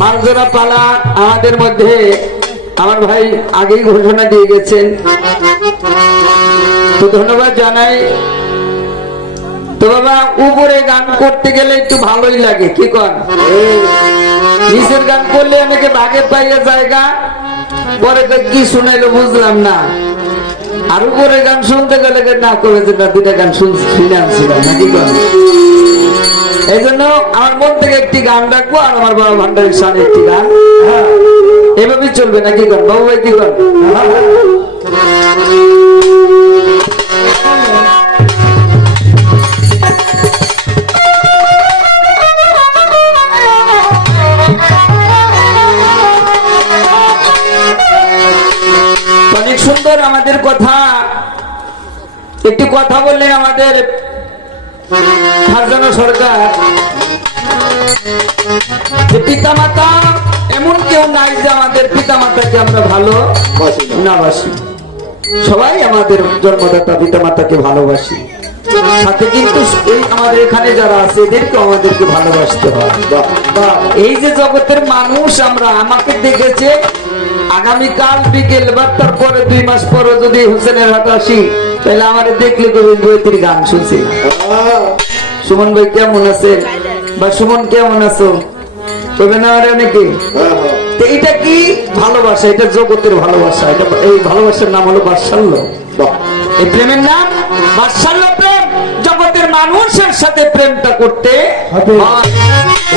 মালজোড়া পালা আমাদের মধ্যে আমার ভাই আগেই ঘোষণা দিয়ে গেছেন, তো ধন্যবাদ জানাই। তো বাবা উপরে গান করতে গেলে একটু ভালোই লাগে, কি কর? নিচের গান করলে অনেকে ভাগে পাইয়া জায়গা পরে কি শুনাইলো বুঝলাম না, আর উপরে গান শুনতে গেলে না করে যে দুইটা গান শুনে আনছিলাম নাকি কর। এই জন্য আমার মন থেকে একটি গান রাখবো আর আমার বাবা ভান্ডারের সামনে একটি গান, এভাবেই চলবে নাকি কর বাবু ভাই, কি কর? অনেক সুন্দর আমাদের কথা, একটি কথা বললেন আমাদের খাজানা সরকার, যে পিতা মাতা এমন কেউ নাই যে আমাদের পিতা মাতাকে আমরা ভালো না বাসি। সবাই আমাদের জন্মদাতা পিতা মাতাকে ভালোবাসি, সাথে কিন্তু এই আমাদের এখানে যারা আছে এদেরকে আমাদেরকে ভালোবাসতে হয়। এই যে জগতের মানুষ আমরা, আমাকে দেখেছে আগামীকাল বিকেল বা তারপরে 2 মাস পরে যদি হোসেনের হাট আসি তাহলে আমার দেখলে বইতির গান শুনছি। সুমন ভাই কেমন আছে বা সুমন কেমন আছো তবে না অনেকে, এটা কি ভালোবাসা? এটা জগতের ভালোবাসা। এটা এই ভালোবাসার নাম হলো বাৎসল্য, এই প্রেমের নাম বাৎসল্য প্রেম। জগতের মানুষের সাথে প্রেমটা করতে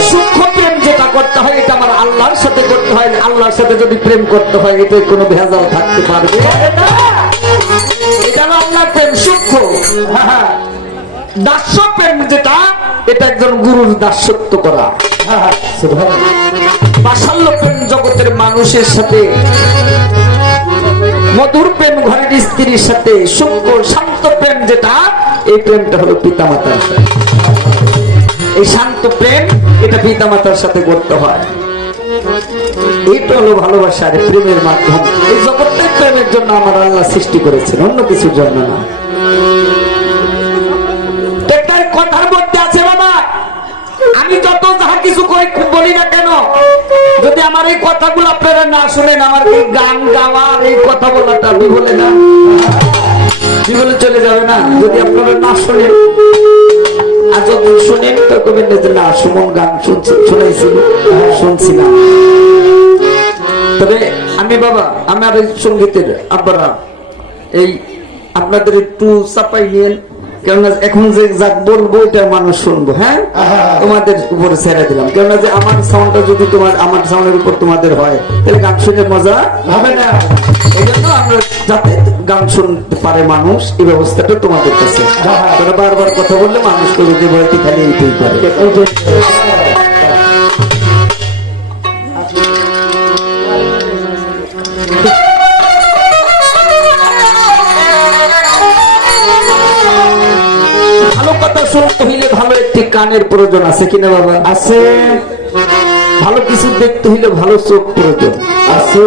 সূক্ষ্ম প্রেম যেটা করতে হয় এটা আমার আল্লাহর সাথে করতে হয়। আল্লাহর সাথে যদি প্রেম করতে হয় এতে কোনো ভেজাল থাকতে পারবে না। এটা হলো আল্লাহর প্রেম সূক্ষ্ম। দাস্য প্রেম যেটা, এটা একজন গুরুর দাসত্ব করা। বাৎসল্য প্রেম জগতের মানুষের সাথে, মধুর প্রেম ঘরের স্ত্রীর সাথে, সূক্ষ্ম শান্ত প্রেম যেটা, এই প্রেমটা হলো পিতামাতার সাথে। এই শান্ত প্রেম এটা পিতামাতার সাথে করতে হয়। এইটা হলো ভালোবাসার প্রেমের মাধ্যম। এই জগৎটা প্রেমের জন্য আমার আল্লাহ সৃষ্টি করেছেন, অন্য কিছুর জন্য না। কথার মধ্যে আছে বাবা, আমি যত যাহা কিছু বলি না কেন, যদি আমার এই কথাগুলো আপনারা না শুনেন, আমার এই গান গাওয়ার এই কথা বলাটা বিফলে না, বিফলে চলে যাবে না। যদি আপনারা না শোনেন আর যখন শুনেন তো কবেন যে না সুমন গান শুনছিল শুনছিলাম। তবে আমি বাবা আমার এই সঙ্গীতের আব্বারা এই আপনাদের একটু চাপাই নিয়েন, কেননা এখন যে যাক বলবো এটা মানুষ শুনবো। হ্যাঁ, তোমাদের উপরে ছেড়ে দিলাম, কেননা যে আমার সাউন্ডটা যদি তোমার আমার সাউন্ডের উপর তোমাদের হয় তাহলে গান শুনে মজা হবে না। এই জন্য আমরা যাতে গান শুনতে পারে মানুষ, এই ব্যবস্থাটা তোমাদের কাছে। তোরা বারবার কথা বললে মানুষ তো রোগে বয়তে খালি এইটাই করে। ভালো কথা শুনতে হইলে ভালো একটি কানের প্রয়োজন আছে কিনা বাবা? আছে। ভালো কিছু দেখতে হইলে ভালো চোখ প্রয়োজন আছে।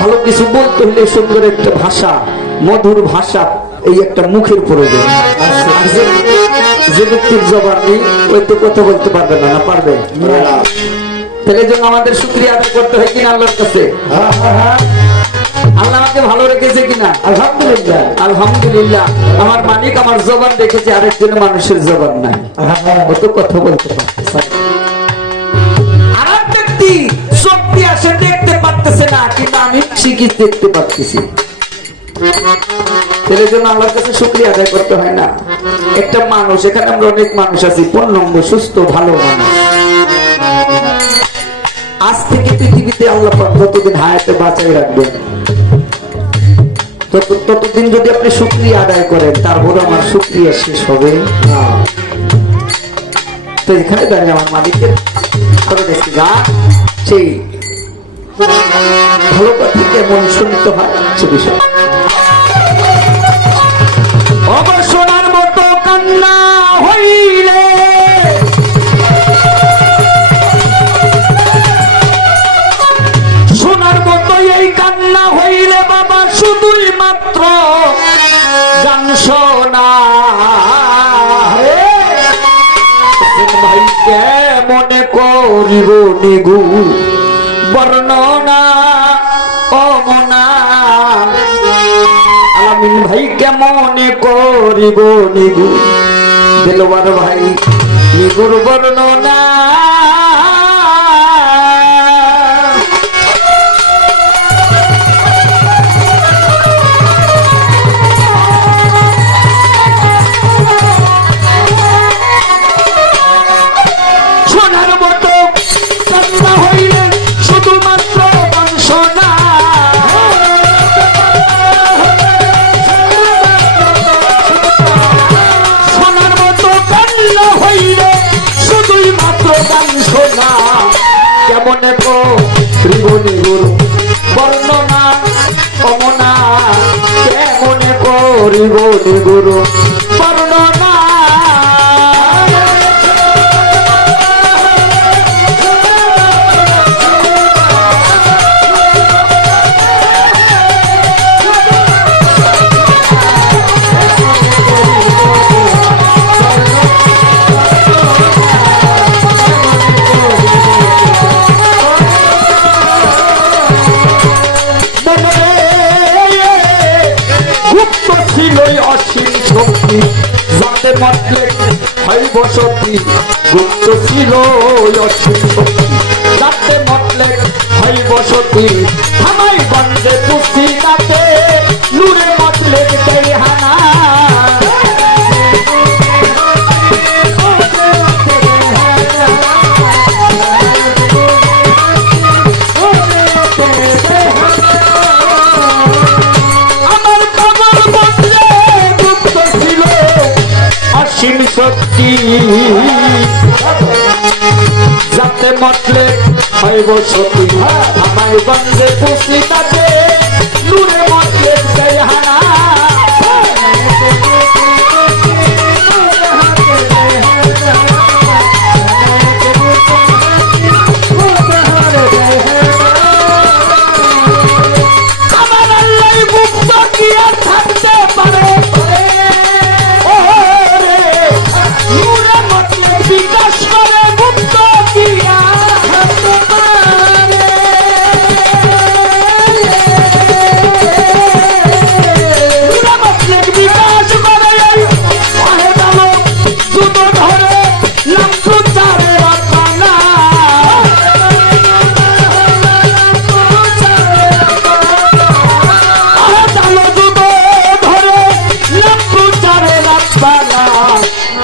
ভালো কিছু বলতে হইলে সুন্দর একটা ভাষা, মধুর ভাষা, এই একটা মুখের প্রয়োজন আছে। আর যে ব্যক্তির জবান নেই ওই তো কথা বলতে পারবে না, পারবে না। তাহলে জন্য আমাদের শুকরিয়া আদায় করতে হয় কিনা আল্লাহর কাছে? আল্লাহ আমাকে ভালো রেখেছে কিনা? আলহামদুলিল্লাহ, আলহামদুলিল্লাহ। আমার মালিক আমার জবান রেখেছে, আরেকজন মানুষের জবান নাই, ও তো কথা বলতে পারতেছে। আর এক ব্যক্তি শক্তি আসে দেখতে পারতেছে না, কিন্তু আমি ঠিকই দেখতে পারতেছি। এর জন্য আল্লাহর কাছে শুকরিয়া আদায় করতে হয় না? একটা মানুষ, এখানে আমরা অনেক মানুষ আছি পূর্ণাঙ্গ সুস্থ ভালো মানুষ। আজ থেকে পৃথিবীতে আল্লাহ পাক যতদিন হায়াতে বাঁচাই রাখবেন, ততদিন যদি আপনি শুকরিয়া আদায় করেন, তারপর আমার শুকরিয়া শেষ হবে না। তো এখানে দাঁড়িয়ে আমার মালিকের একটি গান, সেই ভালো কথা কেমন শুনতে হয় সে বিষয়। অবসরের মতো কান্না হইলে, সোনার মতো এই কান্না হইলে বাবা শুধুই মাত্র গান শোনা। ভাই কেমনে করিব নিগু বর্ণনা অমনা, আলামিন ভাই কেমনে করিব নিগু, দিলওয়ার ভাই নিগুর বর্ণনা। কেমনে করিব নিগুর বর্ণনা অমনা, কেমনে করিব নিগুর বর্ণনা। যাতে মতলে হয় বসতি, গুপ্ত ছিল অসীম শক্তি। যাতে মতলে হয় বসতি, হামাই বন্ধে পুষি তাতে নূরে মতলে দেই হানা। শক্তি যাতে মতলে হইব সতী, আমায় বন্ধে পুষি তাতে নূরে মতলে দেই হানা। আমার আল্লাহ মুক্ত কি আর থাকতে পারে, বিকাশ করে মুক্ত কি আর থাকতে পারে।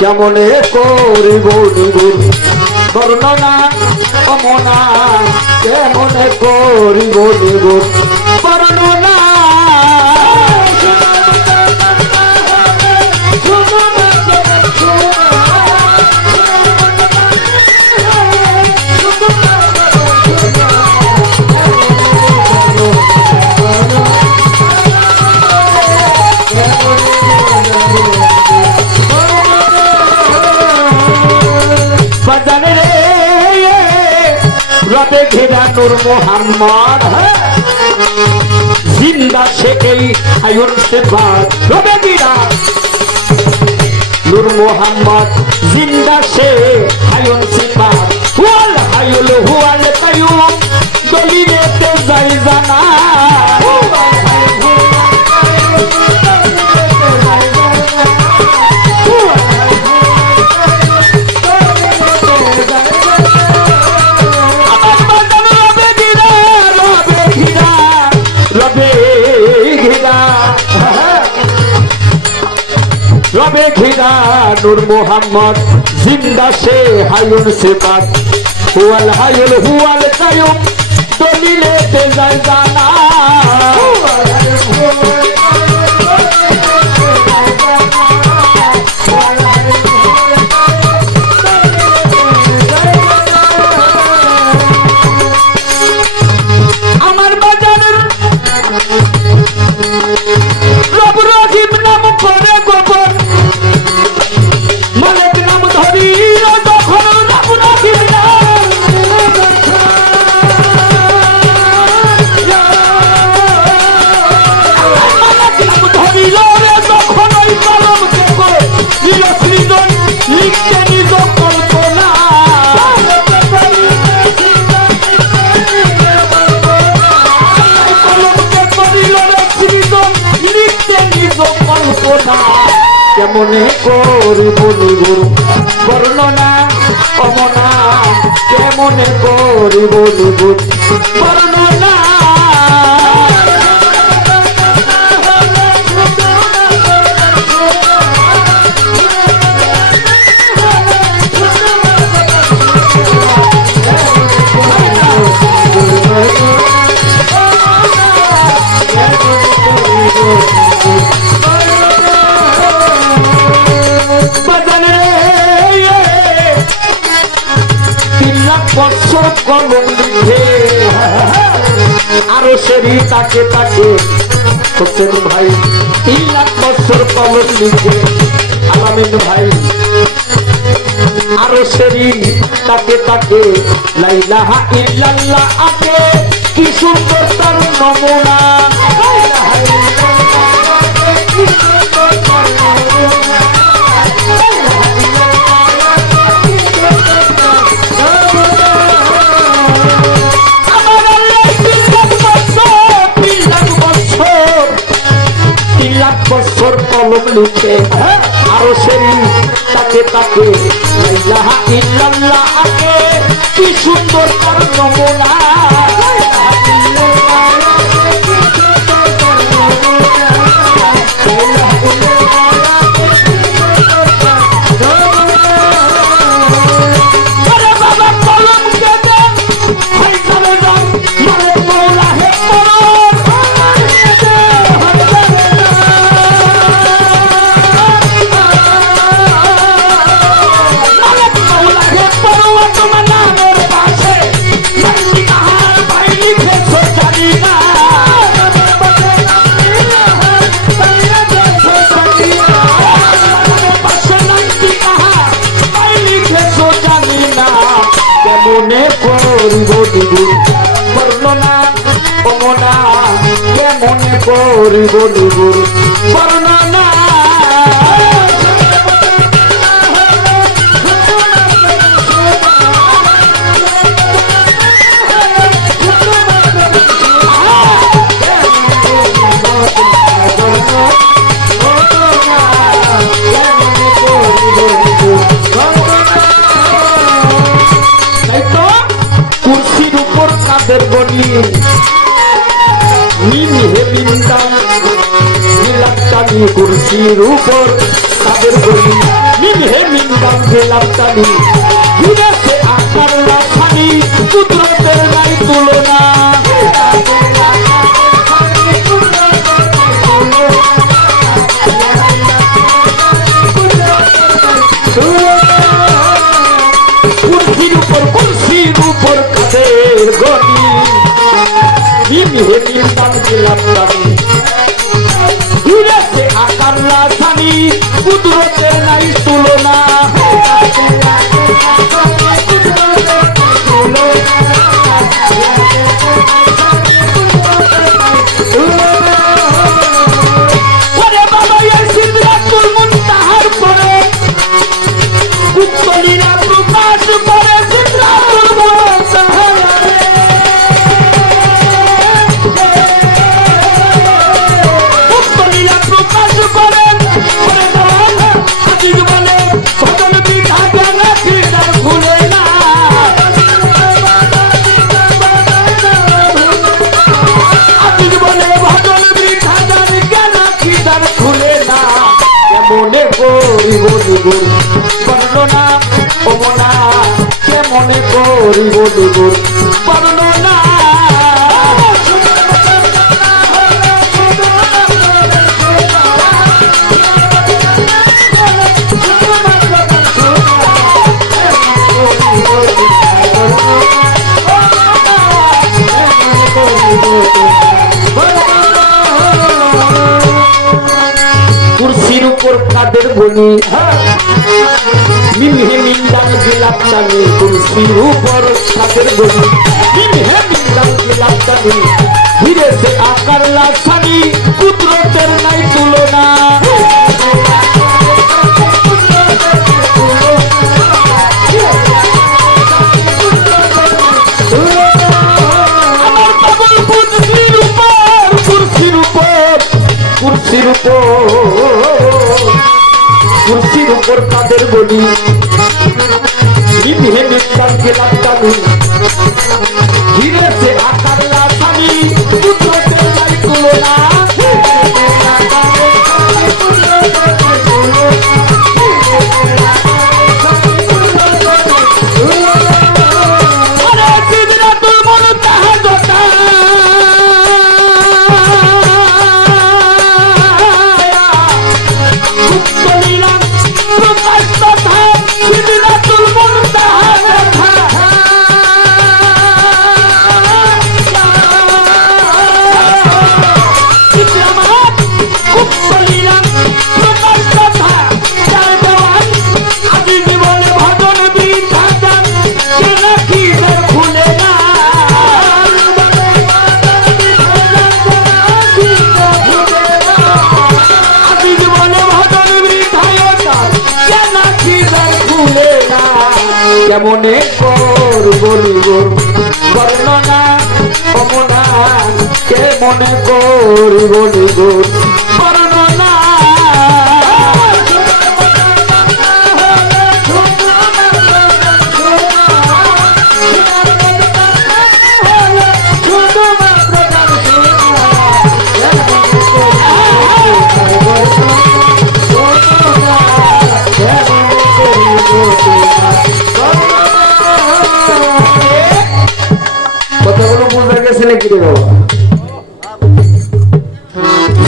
কেমনে করিব নিগুর বর্ণনা অমনা কেমনে করিব নিগুর বর্ণনা রবে ঘেরা নূর মোহাম্মদ জিন্দা সে এই আয়ুন সে বাদ রবে ঘেরা নূর মোহাম্মদ জিন্দা সে আয়ুন সে বাদ হুয়াল হায়ুল হুয়াল কায়ুম দলিলেতে যাই জানা রবে ঘিরা নূর মোহাম্মদ জিন্দা সে হায়ুন সে বাদ হুয়াল হায়ুল হুয়াল কায়ুম দলিলেতে যাই জানা আমার বাজারের রব রাজীব নাম করে গোপন মালিক নাম ধরি তখন রব রাজীব নাম ধরিল রে তখন ওই কলম করে নিরসৃজন লিখতে নিজ কল্পনা কলমকে করিল রে সৃজন লিখতে নিজ কল্পনা কেমনে করিব নিগুর বর্ণনা অমনা কেমনে করিব নিগুর বর্ণনা বছর কলম লিখে আরো সেরি তাকে তাকে হোসেন ভাই 3 লাখ বছর কলম লিখে আলামিন ভাই আরো সেরি তাকে তাকে লা ইলাহা ইল্লাল্লাহ আকে কি সুন্দর তার নমুনা বছর কলম লিখে আরো সেরি তাকে তাকে লা ইলাহা ইল্লাল্লাহ আকে কি সুন্দর তার নমুনা কেমনে করিব নিগুর বর্ণনা অমনা কেমনে করিব নিগুর বর্ণনা কুরসির উপর তাদের গলি নিভে মিন্দাম গেলাম টানি ঘিরেছে আকার রাখানি কুদরতের নাই তুলনা কুরসির উপর কাদের গনি নিভে মিন্দাম গেলাম টানি ঘিরেছে আকার রাখানি কুদরতের নাই তুলনা বর্ণনা অমনা কে মনে করিব দুগুণ বর্ণনা কুরসির উপর কাদের বলি নিমহে মিন্দাম গেলাম টানি কুরসির উপর কাদের বলি নিমহে মিন্দাম গেলাম টানি ঘিরেছে আকার লাছানি কুদরতের নাই তুলনা আমার পাগল কুরসির উপর কাদের বলি নিভে মিন্দাম গেলাম টানি ঘিরেছে আকার লাছানি কুদরতের নাই তুলনা কেমনে বলিব বর্ণনা অমনা কে মনে করি বলিব বর্ণনা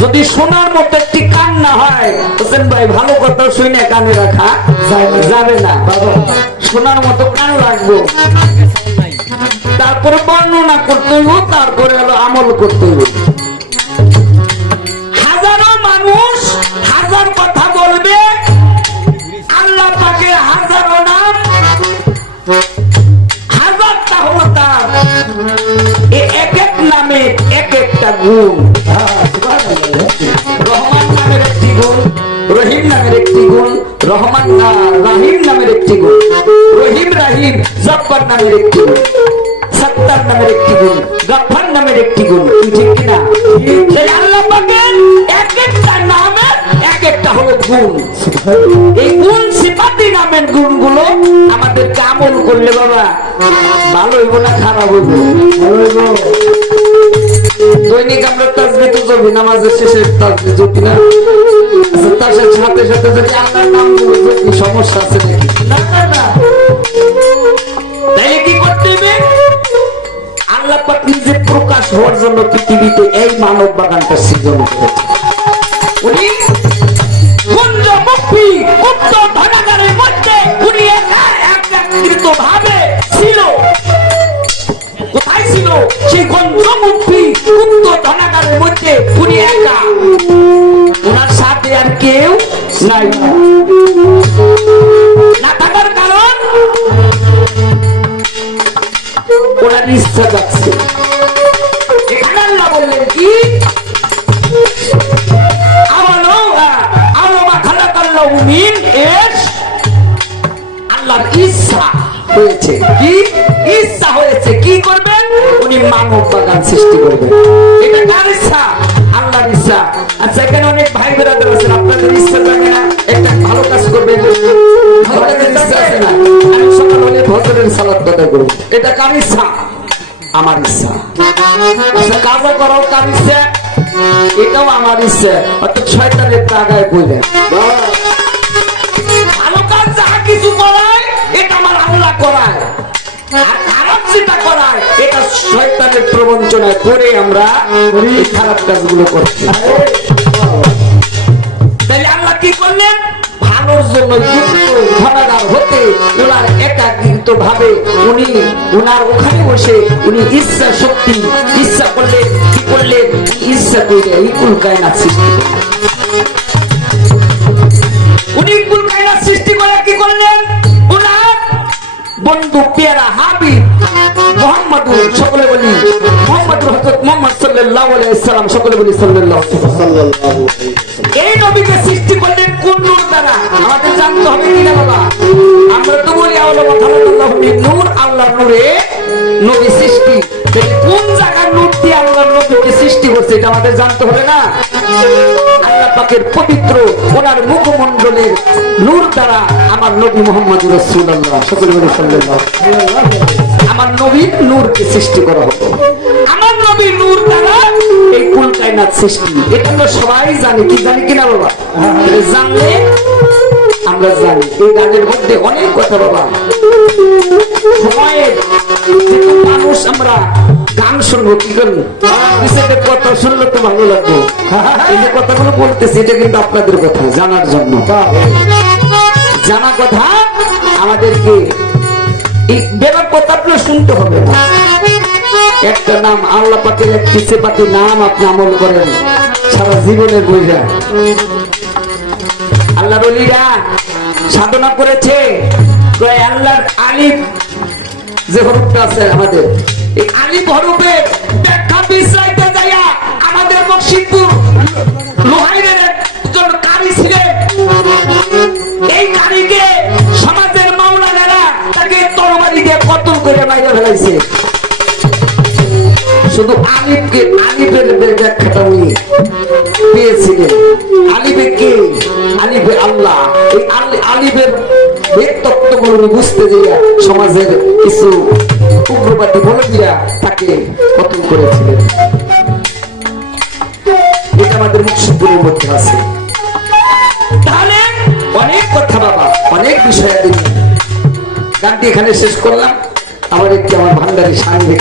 যদি শোনার মতো একটি কান না হয় হোসেন ভাই ভালো কথা শুনে কানে রাখা যাবে না শোনার মতো কান লাগবো তারপরে বর্ণনা করতে হইব তারপরে হলো আমল করতে হইব হাজারো মানুষ হাজার কথা বলবে আল্লাহ পাকের হাজারো নাম হাজারটা হলো তার এক এক নামে এক একটা গুণ রহমান নামের একটি গুণ রহিম নামের একটি গুণ রহমান রাহিম নামের একটি গুণ রহিম রাহিম জব্বার নামের একটি গুণ সত্তার নামের একটি গুণ গফফার নামের একটি গুণ ঠিক কিনা সেই আল্লাহ পাকের এক একটা নামের এক একটা হলো গুণ এই গুণ সিফাতি নামের গুণগুলো আমাদেরকে আমল করলে বাবা ভালো হইব না খারাপ হইব ভালো হইব দৈনিক আমরা তাসবিহ তো জপি নামাজের শেষে তাসবিহ জপি না আচ্ছা, তার সাথে সাথে যদি আল্লাহর নাম গুলো কি সমস্যা আছে নাকি? না না না, তাইলে কি করতে হবে? আল্লাহ পাক নিজে প্রকাশ হওয়ার জন্য পৃথিবীতে এই মানব বাগানটা সৃজন করেছে। উনি কুঞ্জমুখী গুপ্ত ধনাগারের মধ্যে উনি একাকৃত ভাবে ছিল। কোথায় ছিল? সেই কুঞ্জমুখী গুপ্ত ধনাগারের মধ্যে উনি একা, ওনার সাথে আর কেউ নাই। না থাকার কারণ ওনার ইচ্ছা যাচ্ছে। এখানে আল্লাহ বললেন কি, আল্লাহর ইচ্ছা হয়েছে কি, ইচ্ছা হয়েছে কি করবেন? উনি মানব বাগান সৃষ্টি করবেন। এটা কার ইচ্ছা? আল্লাহর ইচ্ছা। আচ্ছা, এখানে অনেক ভাই বেরাদের আছেন, আপনাদের ইচ্ছা থাকে না একটা ভালো কাজ করবেন? আমি সকাল হলে ভজরের সালাত আদায় করব, এটা কার ইচ্ছা? আমার ইচ্ছা। আচ্ছা, কাজা করাও কার ইচ্ছা? এটাও আমার ইচ্ছা। অর্থাৎ শয়তানের তাগায় বললেন ভালো কাজ যাহা কিছু করায় এটা আমার আল্লাহ করায়, আর খারাপ যেটা করায় এটা শয়তানের প্রবঞ্চনায় করে আমরা এই খারাপ কাজগুলো করছি। তাহলে আল্লাহ কি করলেন? ভালোর জন্য ধনাগার হতে ওনার একাকৃত ভাবে উনি ওনার ওখানে বসে উনি ইচ্ছা শক্তি ইচ্ছা করলে কি করলে ইচ্ছা করে এই কুল কায়নাত সৃষ্টি করলেন। উনি কুল কায়নাত সৃষ্টি করে কি করলেন? ওনার বন্ধু পেয়ারা হাবিব মুহাম্মদুর, সকলে বলি মুহাম্মদুর, হযরত মুহাম্মদ সাল্লাল্লাহু আলাইহি ওয়াসাল্লাম, সকলে বলি সাল্লাল্লাহু আলাইহি ওয়াসাল্লাম। এই নবীকে সৃষ্টি করলেন কোন নূর দ্বারা? আমাদের জানতে হবে কিনা বাবা? আমরা তো বলি আল্লাহু নূর, আল্লাহর নূরে নবী সৃষ্টি। কোন জায়গার নূর দিয়ে আল্লাহর নবীকে সৃষ্টি করছে এটা আমাদের জানতে হবে না? আল্লাহ পাকের পবিত্র ওনার মুখমণ্ডলের নূর দ্বারা আমার নবী মুহাম্মদ রাসূলুল্লাহ, সকলে বলি সাল্লাল্লাহু আলাইহি ওয়াসাল্লাম, আমার নবীর নূরকে সৃষ্টি করা হলো। আমার নবীর নূর দ্বারা এই কুল কায়নাত সৃষ্টি। এটা আমরা সবাই জানি, কি জানি কিনা বাবা? জানলে আমরা জানি। এই গানের মধ্যে অনেক কথা বাবা, সময়ের যেহেতু মানুষ আমরা গান শুনবো, কি করবো কথা শুনলে তো ভালো লাগবে। এই যে কথাগুলো বলতেছি এটা কিন্তু আপনাদের কথা জানার জন্য, জানা কথা আমাদেরকে এই বেরোর কথা আপনার শুনতে হবে না। একটা নাম আল্লাহ পাকের এক সিফাতি নাম আপনি আমল করেন সারা জীবনের বইরা। আল্লাহর ওলিরা সাধনা করেছে আল্লাহর আলিফ যে হরফটা আছে আমাদের, এই আলিফ হরফের ব্যাখ্যা বিশ্রাইতে যাইয়া আমাদের মসজিদপুর লোহাইরের একজন কারি ছিলেন। এই কারিকে সমাজের মাওলানারা তাকে তরবারি দিয়ে কতল করে মাইরা ফেলাইছে। শুধু আলিফকে, আলিফের ব্যাখ্যাটা উনি পেয়েছিলেন। আলিফে কে? আলিফে আল্লাহ। এই আলিফের তত্ত্বগুলো বুঝতে দিয়ে সমাজের কিছু উগ্রবাদী বলবীরা তাকে কতল করেছিলেন। এটা আমাদের মুর্শিদপুরের মধ্যে আছে। তাহলে অনেক কথা বাবা, অনেক বিষয় গানটি এখানে শেষ করলাম। আমার একটি আমার ভান্ডারি সাংবাদিক